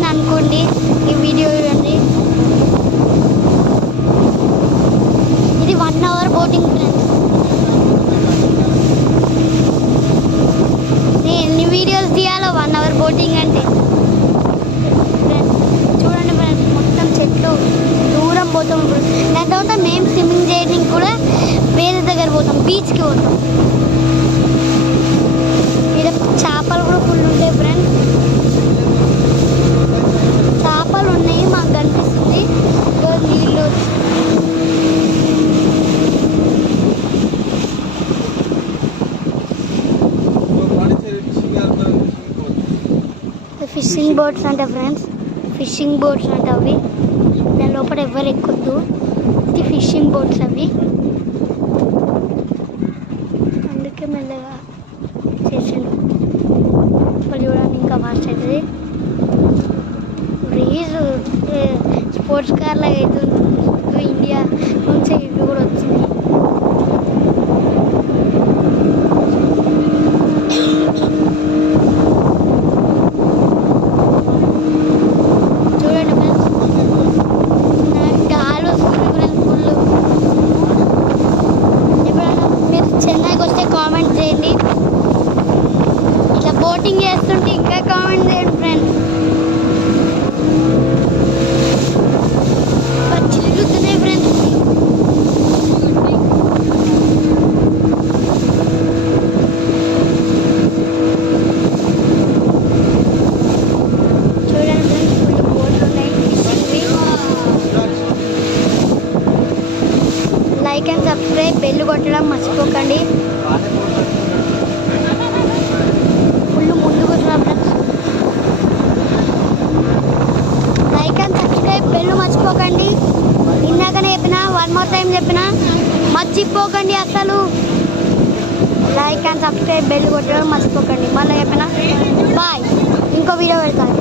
అని అనుకోండి. ఈ వీడియో చూడండి. ఇది 1 అవర్ బోటింగ్ ఫ్రెండ్స్. నేను ఎన్ని వీడియోస్ తీయాలో 1 అవర్ బోటింగ్ అంటే. చూడండి ఫ్రెండ్స్, మొత్తం చెట్లు దూరం పోతాం. దాని తర్వాత మేము స్విమ్మింగ్ చేయడానికి కూడా వేరే దగ్గర పోతాం, బీచ్కి పోతాం. ఇక్కడ చేపలు కూడా ఫుల్ ఉంటాయి ఫ్రెండ్స్. చేపలు ఉన్నాయి, మాకు కనిపిస్తుంది. నీళ్ళు ఫిషింగ్ బోట్స్ అంట ఫ్రెండ్స్. ఫిషింగ్ బోట్స్ అంట అవి. దాని లోపల ఎవరు ఎక్కొద్దు. ఇది ఫిషింగ్ బోట్స్ అవి. అందుకే మెల్లగా చేసిండు. ఇప్పుడు చూడండి ఇంకా ఫాస్ట్ అవుతుంది. రీజ్ స్పోర్ట్స్ కార్ లాగా అవుతుంది. ఇండియా నుంచి ఇవి కూడా వచ్చింది. కామెంట్ చేయండి. ఇట్లా బోటింగ్ చేస్తుంటే ఇంకా కామెంట్ చేయండి ఫ్రెండ్స్. చిరుగుతున్నాయి ఫ్రెండ్స్. చూడండి ఫ్రెండ్స్, ఫుల్ బోట్లు ఉన్నాయి. లైక్ అండ్ సబ్స్క్రైబ్, బెల్ కొట్టడం మర్చిపోకండి. ఫుల్ ముందుకు లైక్ అండ్ సబ్స్క్రైబ్, బెల్ మర్చిపోకండి. ఇందాకనే చెప్పిన, 1 more time చెప్పిన, మర్చిపోకండి అసలు. లైక్ అండ్ సబ్స్క్రైబ్, బెల్ కొట్టడం మర్చిపోకండి. మళ్ళీ చెప్పిన బాయ్. ఇంకో వీడియో పెడతాను.